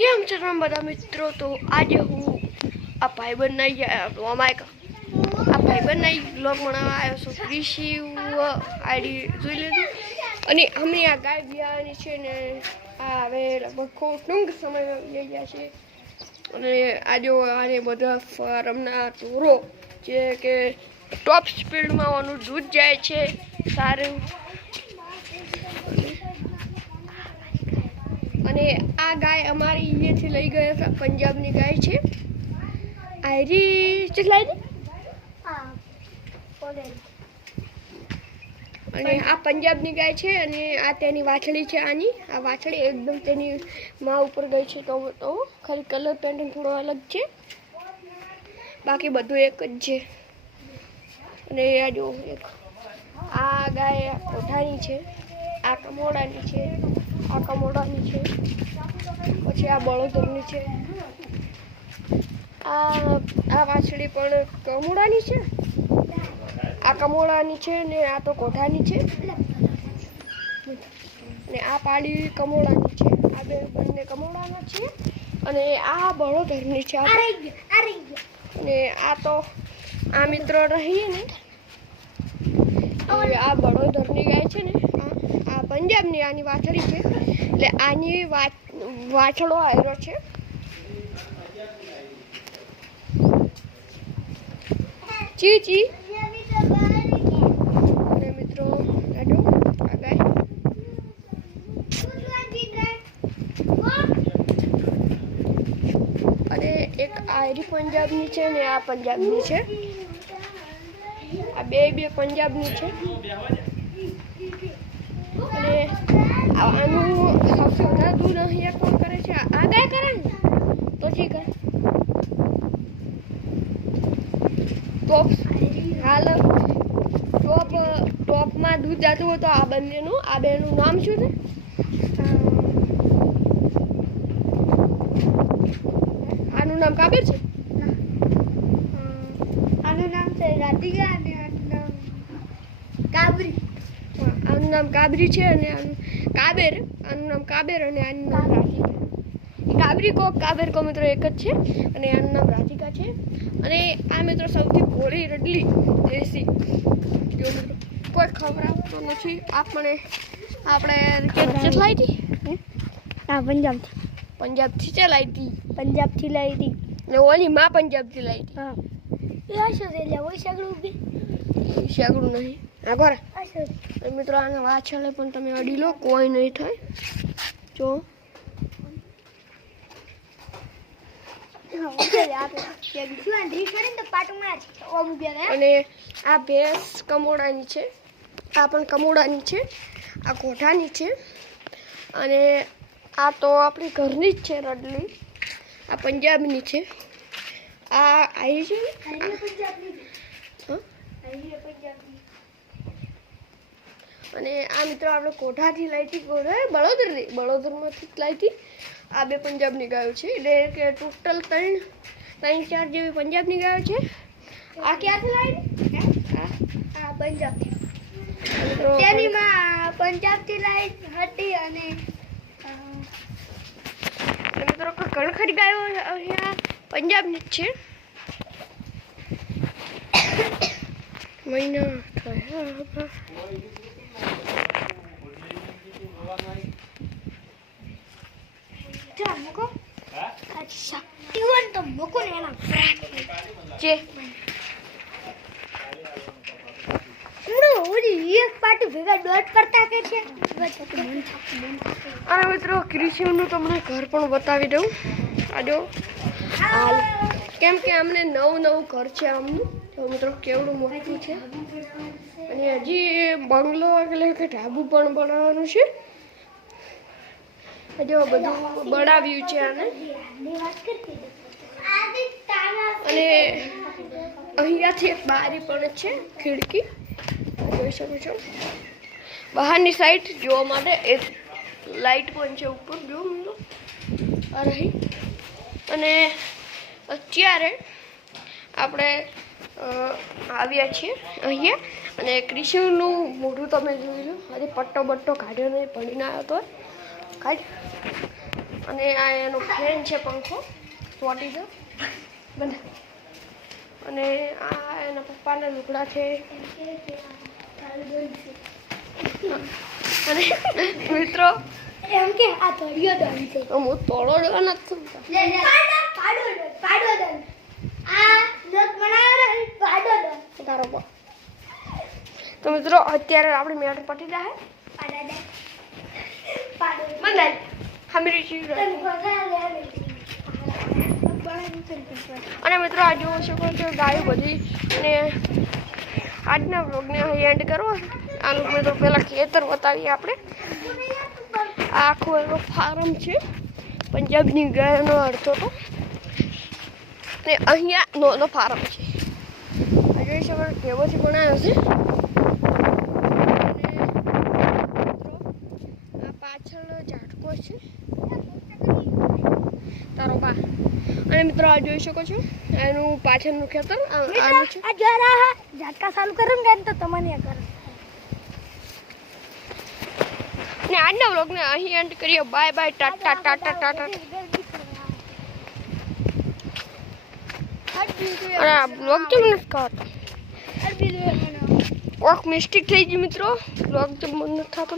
કેમ છે તમે બધા મિત્રો? તો આજે હું આ ભાઈબંધ નહીં તો અમાય આ ભાઈબંધ નહીં બ્લોગ બનાવવા આવ્યો છું. ક્રિશિવ આઈડી જોઈ લીધું અને અમે આ ગાય બિયાની છે ને આ હવે લગભગ ટૂંક સમયમાં લઈ ગયા છે. અને આજે આને બધા ફાર્મના ઢોરો જે કે ટોપ સ્પીડમાં આનું દૂધ જાય છે સારું. અને આ ગાય અમારી અહીંયાથી લઈ ગયા હતા, પંજાબની ગાય છે. આયરી ચલાઈ દી અને આ પંજાબની ગાય છે અને આ તેની વાછડી છે. આની આ વાછડી એકદમ તેની માં ઉપર ગઈ છે તો ખાલી કલર પેટર્ન થોડો અલગ છે, બાકી બધું એક જ છે. અને આ જો એક આ ગાય કોઠાની છે, આ કમોડાની છે, આ કમોડાની છે, પછી આ બળોદરની છે, આ વાછડી પણ કમોડાની છે, આ કમોડાની છે ને આ તો કોઠાની છે ને આ પાડી કમોડાની છે. આ બે બંને કમોડાના છે અને આ બળોદરની છે. અને આ તો આ મિત્રો રહીએ ને આ બળોદરની ગાય છે ને આ પંજાબની આની વાછડી છે એટલે આની વાછડો આવ્યો છે. ચી અને મિત્રો કાઢો આ ગાય અને એક આયરી પંજાબની છે ને આ પંજાબની છે. આ બે પંજાબની છે અને આનું સૌથી વધારે દૂધ અહીંયા કોણ કરે છે? આ ગાય કરે ને તો જી કરે. તો હાલ ટોપમાં દૂધ જતું હોય તો આ બેનું નામ શું છે? આનું નામ કાબેર છે. આનું નામ છે રાધિકા અને આનું નામ કાબરી. આનું નામ કાબરી છે અને આનું કાબેર. આનું નામ કાબેર અને આનું નામ રાધિકા. કાબરી કો કાબેર કો મિત્રો એક જ છે અને આનું નામ રાધિકા છે. અને આ મિત્રો સૌથી ભોળી રડલી દેશી જો મિત્રો કોઈ ખબર આપતો નથી. આપણે ચલાવી હતી હા પંજાબથી ચલાવી હતી પંજાબથી લાવી હતી ને ઓલી માં પંજાબથી લાવી હતી. હા શાગડું નહીં આ ઘરે મિત્રો આને વાછળે પણ તમે અડી લો, કોઈ નહીં થાય. જો અને આ ભેંસ કમોડાની છે, આ પણ કમોડાની છે, આ કોઠાની છે અને આ તો આપણી ઘરની જ છે રડલી. આ પંજાબની છે. આ આવી છે અને આ મિત્રો આપણે કોઠાથી લાવી હતી, બળોદરમાંથી જ લાવી હતી. આ બે પંજાબની ગાયો છે એટલે કે ટોટલ ત્રણ ચાર જેવી પંજાબની ગાયો છે. આ ક્યાંથી લાવી? આ પંજાબથી. તેની માં પંજાબથી લાવી હતી અને મિત્રો ઘણી ખરી ગાયો અહીંયા પંજાબની જ છે. મહિના થયા છે. એક પાર્ટી ભેગા દોડ કરતા કે છે. અને મિત્રો ક્રિશિવનું તમને ઘર પણ બતાવી દઉં. આ જો કેમ કે અમને નવું ઘર છે આમનું, તો મિત્રો કેવડું મોટું છે. અને હજી બંગલો એટલે કે ઢાબુ પણ બનાવવાનું છે. જો બધું બનાવ્યું છે આને. અને અહીંયાથી એક બારી પણ છે, ખિડકી જોઈ શકો છો. બહારની સાઈડ જોવા માટે એક લાઇટ પણ છે ઉપર જો મિત્રો આ રહી. અને અત્યારે આપણે આવ્યા છીએ અહીંયા અને ક્રિશિવનું મોઢું તમે જોઈ લો. હજી પટ્ટો કાઢ્યો નહીં, પડીને આવ્યો તો કાઢ અને આ એનો ફેન છે પંખો ચોટી ગયો બને. અને આ એના પપ્પાના લુગડા છે. અને મિત્રો એમ કે આ તળિયો દન છે. હું તોડો નથી લે લે પાડો દન. આ લોક બનાવે ને પાડો દન. તારો બા. તો મિત્રો અત્યારે આપણે મેટર પટી જાય પાડા દે. પાડો બંધાય હમરી ચીજ. અને મિત્રો આ જોવો શકો છો ગાયો બધી. અને આજના વ્લોગને અહીં એન્ડ કરો. આનું મિત્રો પહેલાં ખેતર બતાવીએ આપણે. આ આખો એનો ફાર્મ છે પંજાબની ગાયનો અડધો તો. ને અહીંયા નોનો ફાર્મ છે. આ જોઈ શકો ટેબોથી બનાવ્યો છે. અને આ પાછળ ઝાટકો છે તારો બા. અને મિત્રો આ જોઈ શકો છો એનું પાછળનું ખેતર આનું છે. આ જરા ઝાટકા ચાલુ કરું ને તો તમને કરો. ને આજના વ્લોગને અહીં એન્ડ કરીએ. Bye bye Tata Tata Tata. અને આ વ્લોગ કેમ નથી ખાતો? કોક મિસ્ટેક થઈ ગઈ મિત્રો. વ્લોગ તો મન નથી થતો.